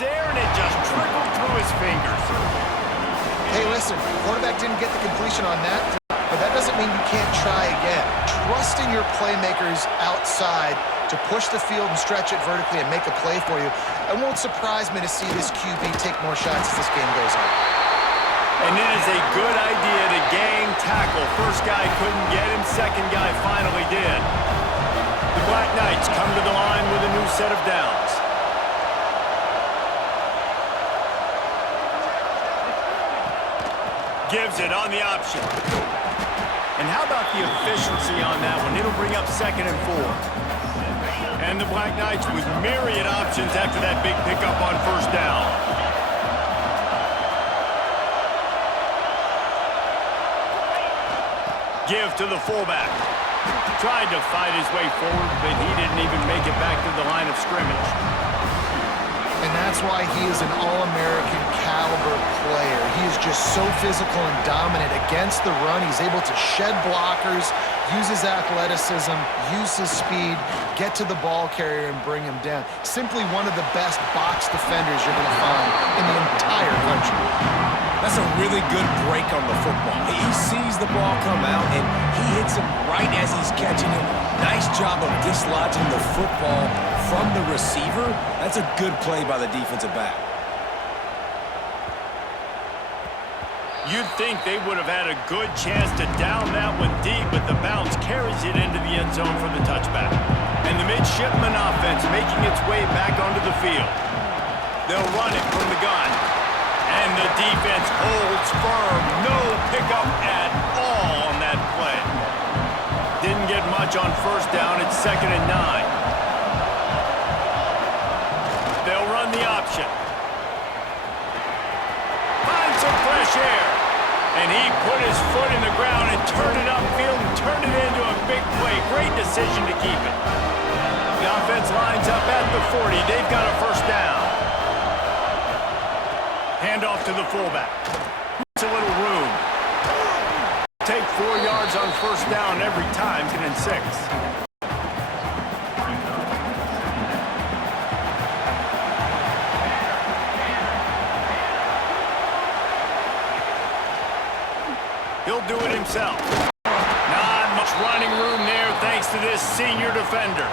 there, and it just trickled through his fingers. Hey, listen, quarterback didn't get the completion on that, but that doesn't mean you can't try again. Trusting your playmakers outside to push the field and stretch it vertically and make a play for you. It won't surprise me to see this QB take more shots as this game goes on. And it is a good idea to gang tackle. First guy couldn't get him, second guy finally did. The Black Knights come to the line with a new set of downs. Gives it on the option. And how about the efficiency on that one? It'll bring up 2nd and 4. And the Black Knights with myriad options after that big pickup on first down. Give to the fullback. Tried to fight his way forward, but he didn't even make it back to the line of scrimmage. And that's why he is an All-American caliber player. He is just so physical and dominant against the run. He's able to shed blockers, use his athleticism, use his speed, get to the ball carrier and bring him down. Simply one of the best box defenders you're going to find in the entire country. That's a really good break on the football. He sees the ball come out, and he hits him right as he's catching it. Nice job of dislodging the football from the receiver. That's a good play by the defensive back. You'd think they would have had a good chance to down that one deep, but the bounce carries it into the end zone for the touchback. And the midshipman offense making its way back onto the field. They'll run it from the gun. And the defense holds firm. No pickup at all on that play. Didn't get much on first down. It's 2nd and 9. They'll run the option. Find some fresh air. And he put his foot in the ground and turned it upfield and turned it into a big play. Great decision to keep it. The offense lines up at the 40. They've got a first down. Handoff to the fullback. It's a little room. Take 4 yards on first down every time, 10 and 6. He'll do it himself. Not much running room there thanks to this senior defender.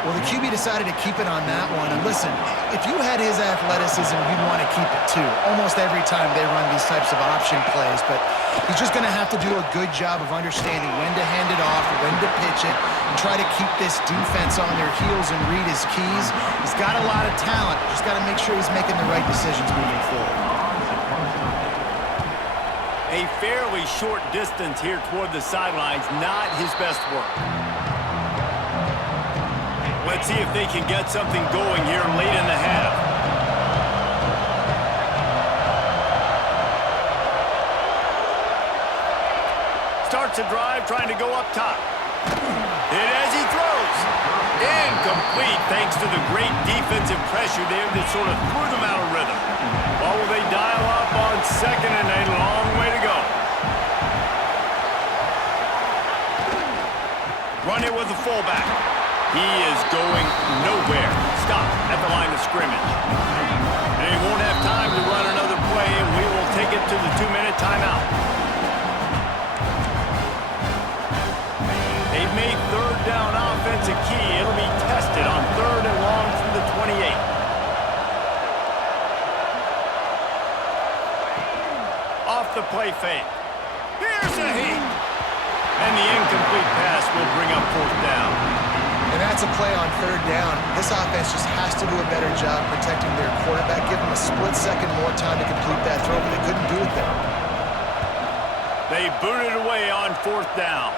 Well, the QB decided to keep it on that one. And listen, if you had his athleticism, you'd want to keep it too. Almost every time they run these types of option plays. But he's just going to have to do a good job of understanding when to hand it off, when to pitch it, and try to keep this defense on their heels and read his keys. He's got a lot of talent. Just got to make sure he's making the right decisions moving forward. A fairly short distance here toward the sidelines, not his best work. Let's see if they can get something going here late in the half. Starts a drive, trying to go up top. And as he throws, incomplete thanks to the great defensive pressure there that sort of threw them out of rhythm. Well, will they dial up on 2nd and a long way to go? Run it with the fullback. He is going nowhere. Stop at the line of scrimmage. And he won't have time to run another play, and we will take it to the 2-minute timeout. They've made third down offense a key. It'll be tested on 3rd and long from the 28. Off the play fake. Here's a heat. And the incomplete pass will bring up 4th down. And that's a play on 3rd down. This offense just has to do a better job protecting their quarterback. Give him a split second more time to complete that throw, but they couldn't do it there. They booted away on 4th down.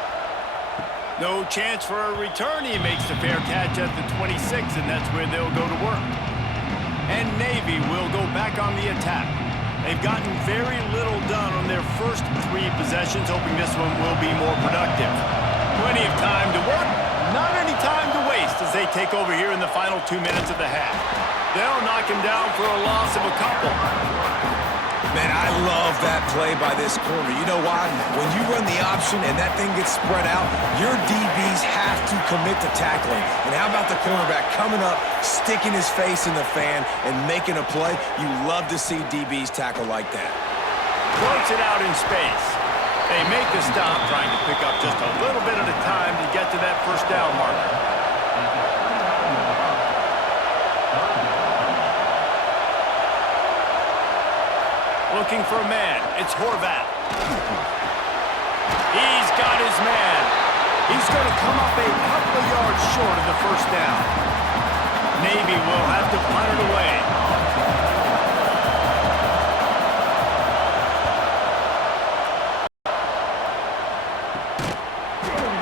No chance for a return. He makes the fair catch at the 26, and that's where they'll go to work. And Navy will go back on the attack. They've gotten very little done on their first 3 possessions, hoping this one will be more productive. Plenty of time to work, not any time to waste as they take over here in the final 2 minutes of the half. They'll knock him down for a loss of a couple. Man, I love that play by this corner. You know why? When you run the option and that thing gets spread out, your DBs have to commit to tackling. And how about the cornerback coming up, sticking his face in the fan, and making a play? You love to see DBs tackle like that. Floats it out in space. They make the stop, trying to pick up just a little bit at a time to get to that first down marker. Looking for a man. It's Horvath. He's got his man. He's going to come up a couple of yards short of the first down. Navy will have to punt it away.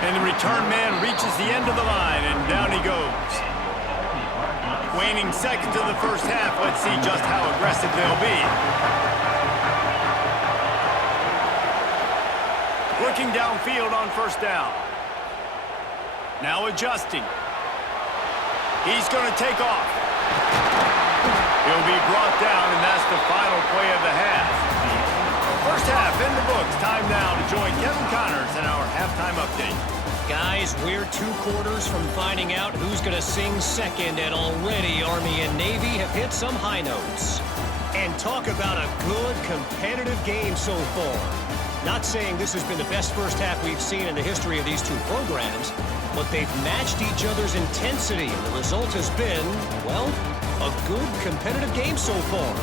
And the return man reaches the end of the line, and down he goes. Waning seconds of the first half. Let's see just how aggressive they'll be. Looking downfield on first down. Now adjusting. He's going to take off. He'll be brought down, and that's the final play of the half. First half in the books. Time now to join Kevin Connors in our halftime update. Guys, we're 2 quarters from finding out who's going to sing second, and already Army and Navy have hit some high notes. And talk about a good, competitive game so far. Not saying this has been the best first half we've seen in the history of these 2 programs, but they've matched each other's intensity, and the result has been, well, a good, competitive game so far.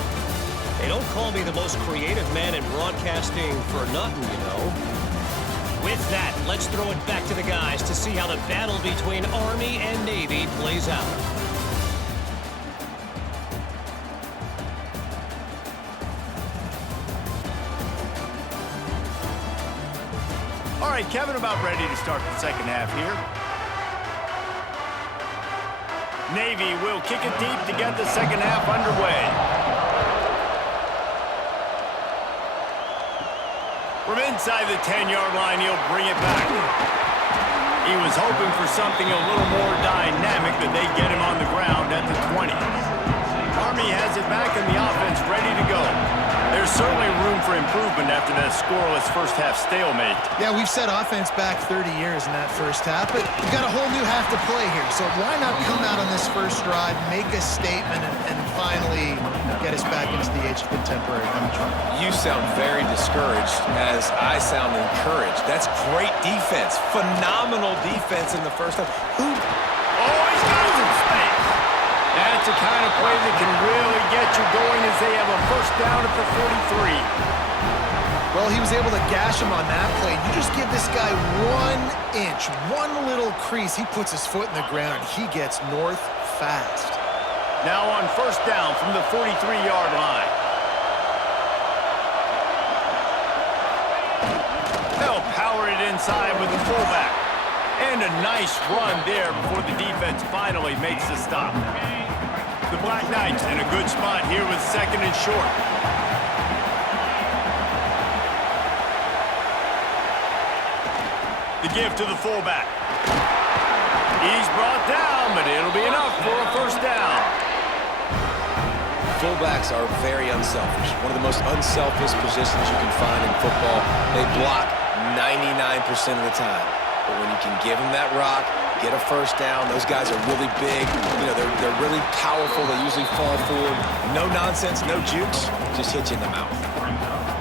They don't call me the most creative man in broadcasting for nothing, you know. With that, let's throw it back to the guys to see how the battle between Army and Navy plays out. All right, Kevin, about ready to start the second half here. Navy will kick it deep to get the second half underway. From inside the 10-yard line, he'll bring it back. He was hoping for something a little more dynamic, but they get him on the ground at the 20. Army has it back in the offense, ready to go. There's certainly room for improvement after that scoreless first-half stalemate. Yeah, we've set offense back 30 years in that first half, but we've got a whole new half to play here. So why not come out on this first drive, make a statement, and finally get us back into the age of contemporary country? You sound very discouraged as I sound encouraged. That's great defense. Phenomenal defense in the first half. Who? Oh, he's got some space. That's the kind of play that can really get you going as they have a first down at the 43. Well, he was able to gash him on that play. You just give this guy 1 inch, one little crease. He puts his foot in the ground. He gets north fast. Now on first down from the 43-yard line. They'll power it inside with the fullback. And a nice run there before the defense finally makes the stop. The Black Knights in a good spot here with second and short. The give to the fullback. He's brought down, but it'll be enough for a first down. Fullbacks are very unselfish. One of the most unselfish positions you can find in football. They block 99% of the time. But when you can give them that rock, get a first down, those guys are really big. You know, they're really powerful. They usually fall forward. No nonsense, no jukes, just hit you in the mouth.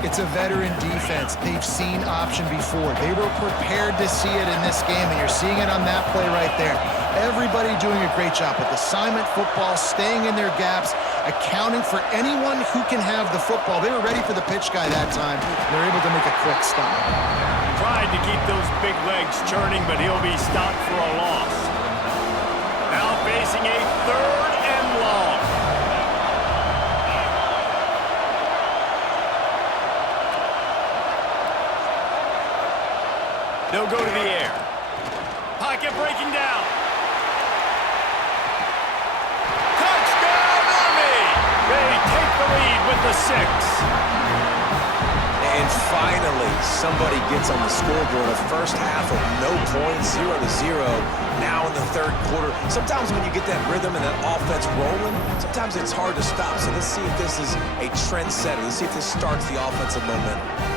It's a veteran defense. They've seen option before. They were prepared to see it in this game, and you're seeing it on that play right there. Everybody doing a great job with assignment football, staying in their gaps, accounting for anyone who can have the football. They were ready for the pitch guy that time. They're able to make a quick stop. Tried to keep those big legs churning, but he'll be stopped for a loss. Now facing a third and long. They'll go to the air. Pocket breaking down. Touchdown, Army! They take the lead with the 6. And finally, somebody gets on the scoreboard. A first half of no points, 0-0. Now in the third quarter. Sometimes when you get that rhythm and that offense rolling, sometimes it's hard to stop. So let's see if this is a trend setter. Let's see if this starts the offensive momentum.